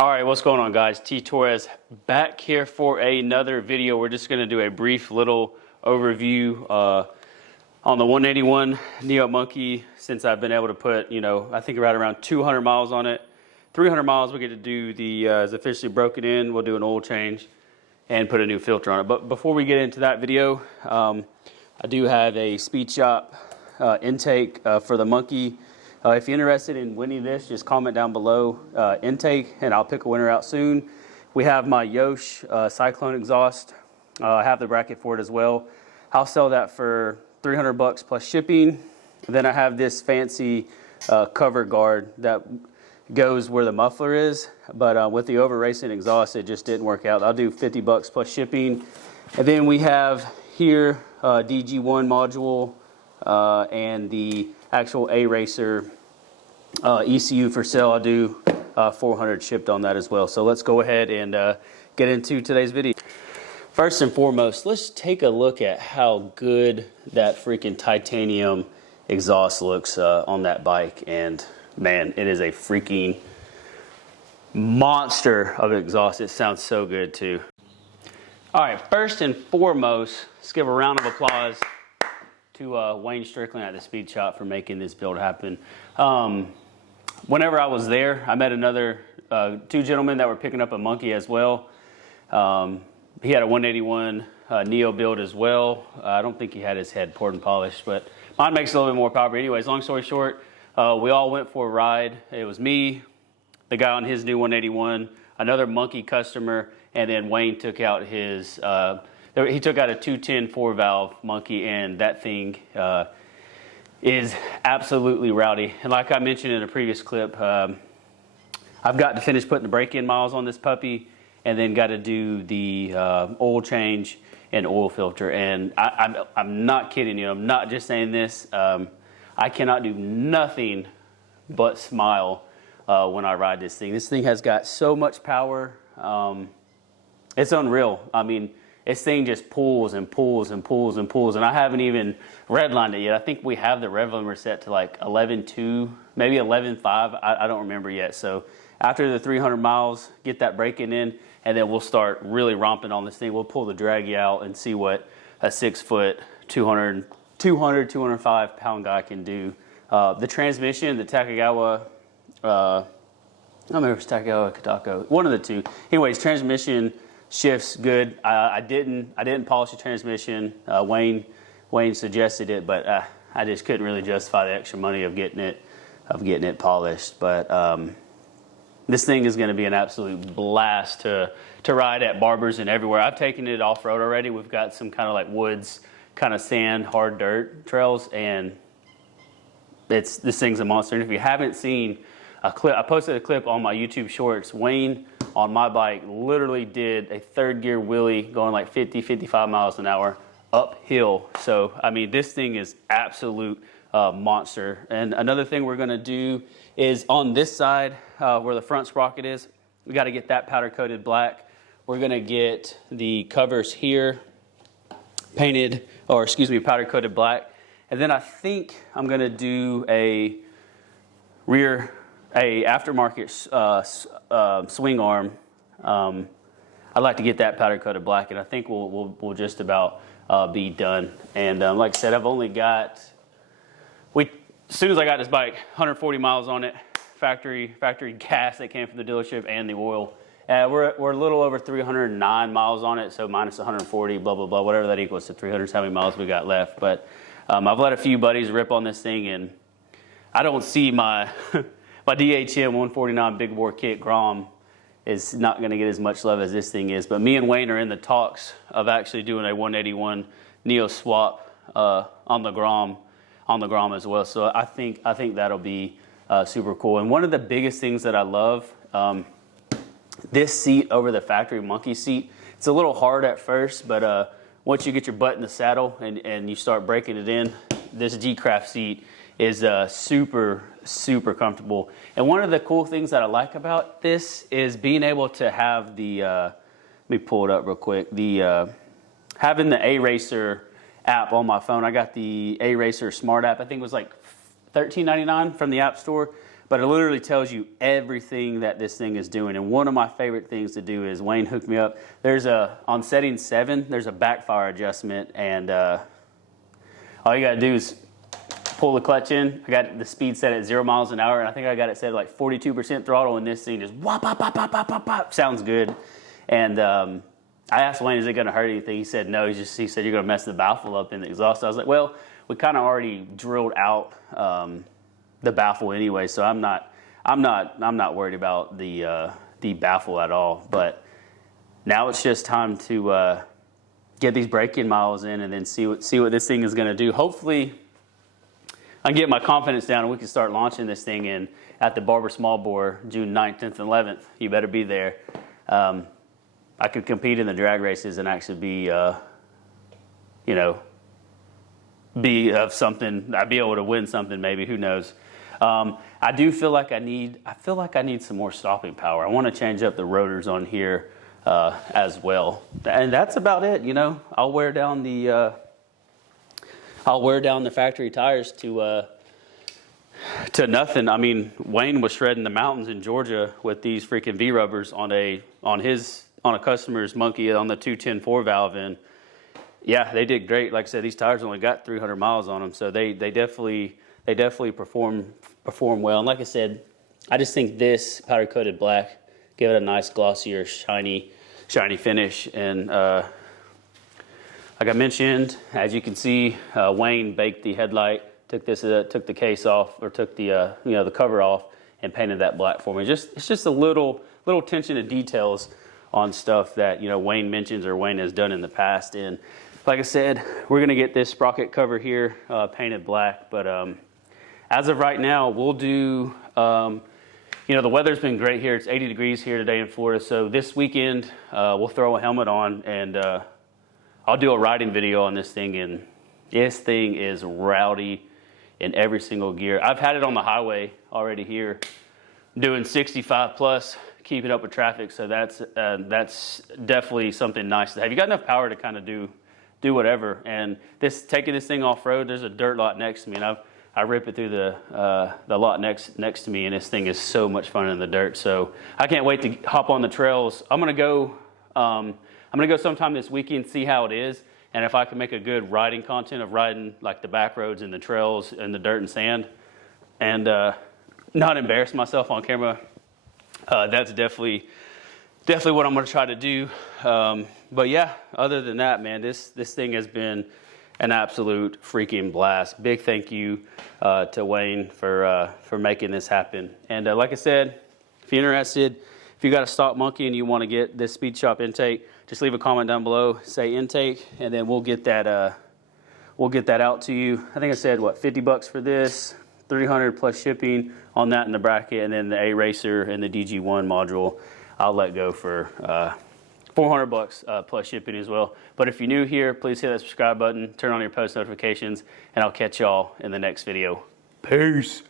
All right, what's going on, guys? T Torres back here for another video. We're just going to do a brief little overview on the 181 Neo Monkey. Since I've been able to put, I think around 200 miles on it. 300 miles, we get to do the, is officially broken in. We'll do an oil change and put a new filter on it. But before we get into that video, I do have a Speed Shop intake for the Monkey. If you're interested in winning this, just comment down below intake, and I'll pick a winner out soon. We have my Yosh Cyclone exhaust. I have the bracket for it as well. I'll sell that for $300 plus shipping. And then I have this fancy cover guard that goes where the muffler is, but with the over racing exhaust, it just didn't work out. I'll do $50 plus shipping. And then we have here DG1 module and the actual A-Racer ECU for sale. I'll do 400 shipped on that as well. So let's go ahead and get into today's video. First and foremost, let's take a look at how good that freaking titanium exhaust looks on that bike. And man, it is a freaking monster of exhaust. It sounds so good too. All right, first and foremost, let's give a round of applause to Wayne Strickland at the Speed Shop for making this build happen. Whenever I was there, I met another two gentlemen that were picking up a Monkey as well. He had a 181 Neo build as well. I don't think he had his head poured and polished, but mine makes a little bit more power. But anyways, long story short, we all went for a ride. It was me, the guy on his new 181, another Monkey customer, and then Wayne took out his he took out a 210 4-valve Monkey, and that thing is absolutely rowdy. And like I mentioned in a previous clip, I've got to finish putting the break-in miles on this puppy, and then got to do the oil change and oil filter. And I'm not kidding you. I'm not just saying this. I cannot do nothing but smile when I ride this thing. This thing has got so much power. It's unreal. I mean, this thing just pulls and pulls and pulls and pulls, and I haven't even redlined it yet. I think we have the rev limiter set to like 11.2, maybe 11.5. I don't remember yet. So after the 300 miles, get that braking in, and then we'll start really romping on this thing. We'll pull the draggy out and see what a 6 foot, 205 pound guy can do. The transmission, the Takagawa, I don't remember if it's Takagawa Katako, one of the two. Anyways, transmission shifts good. I didn't polish the transmission. Wayne suggested it, but I just couldn't really justify the extra money of getting it polished. But this thing is going to be an absolute blast to ride at barbers and everywhere. I've taken it off road already. We've got some kind of like woods, kind of sand, hard dirt trails, and this thing's a monster. And if you haven't seen a clip, I posted a clip on my YouTube Shorts. Wayne on my bike literally did a third gear wheelie going like 50, 55 miles an hour uphill. So, I mean, this thing is absolute monster. And another thing we're going to do is on this side where the front sprocket is, we got to get that powder coated black. We're going to get the covers here painted, or excuse me, powder coated black. And then I think I'm going to do a aftermarket swing arm. I'd like to get that powder coated black, and I think we'll just about be done. And like I said, I've only got, as soon as I got this bike, 140 miles on it, factory gas that came from the dealership and the oil. We're a little over 309 miles on it, so minus 140, blah, blah, blah, whatever that equals to 300 is how many miles we got left. But I've let a few buddies rip on this thing, and I don't see my my DHM 149 big bore kit Grom is not going to get as much love as this thing is. But me and Wayne are in the talks of actually doing a 181 Neo swap on the Grom as well. So I think that'll be super cool. And one of the biggest things that I love, this seat over the factory Monkey seat, it's a little hard at first, but once you get your butt in the saddle and you start breaking it in, this G-Craft seat is super comfortable. And one of the cool things that I like about this is being able to have the, let me pull it up real quick, having the A-Racer app on my phone. I got the A-Racer Smart app. I think it was like $13.99 from the App Store. but it literally tells you everything that this thing is doing. And one of my favorite things to do is Wayne hooked me up. There's on setting 7, there's a backfire adjustment, and all you gotta do is pull the clutch in. I got the speed set at 0 miles an hour, and I think I got it set at like 42% throttle, and this thing just whop, pop, pop, pop, pop, pop, pop. Sounds good. And I asked Wayne, is it gonna hurt anything? He said no. He said you're gonna mess the baffle up in the exhaust. I was like, well, we kind of already drilled out the baffle anyway, so I'm not worried about the baffle at all. But now it's just time to get these break-in miles in, and then see what this thing is gonna do. Hopefully, I can get my confidence down, and we can start launching this thing at the Barber Small Bore June 9th, 10th, and 11th. You better be there. I could compete in the drag races and actually be of something. I'd be able to win something, maybe. Who knows? I do feel like I need some more stopping power. I want to change up the rotors on here as well, and that's about it. I'll wear down the factory tires to nothing. I mean, Wayne was shredding the mountains in Georgia with these freaking V rubbers on a customer's monkey on the 210 valve, and yeah, they did great. Like I said, these tires only got 300 miles on them, so they definitely perform well. And like I said, I just think this powder coated black give it a nice glossier, shiny finish. And like I mentioned, as you can see, Wayne baked the headlight, took the case off, or took the the cover off, and painted that black for me. It's just a little attention to details on stuff that Wayne mentions or Wayne has done in the past. And like I said, we're gonna get this sprocket cover here painted black. But as of right now, we'll do. The weather's been great here. It's 80 degrees here today in Florida. So this weekend, we'll throw a helmet on, and I'll do a riding video on this thing. And this thing is rowdy in every single gear. I've had it on the highway already here, doing 65 plus, keeping up with traffic. So that's definitely something nice to have. You got enough power to kind of do whatever. And taking this thing off road, there's a dirt lot next to me, and I rip it through the lot next to me, and this thing is so much fun in the dirt. So I can't wait to hop on the trails. I'm gonna go sometime this weekend, see how it is, and if I can make a good riding content of riding like the back roads and the trails and the dirt and sand, and not embarrass myself on camera. That's definitely what I'm gonna try to do. But yeah, other than that, man, this thing has been an absolute freaking blast. Big thank you to Wayne for making this happen. And like I said, if you're interested, if you got a stock monkey and you want to get this Speed Shop intake, just leave a comment down below, say intake, and then we'll get that out to you. I think I said $50 for this, $300 plus shipping on that in the bracket, and then the A Racer and the DG1 module I'll let go for $400 plus shipping as well. But if you're new here, please hit that subscribe button, turn on your post notifications, and I'll catch y'all in the next video. Peace.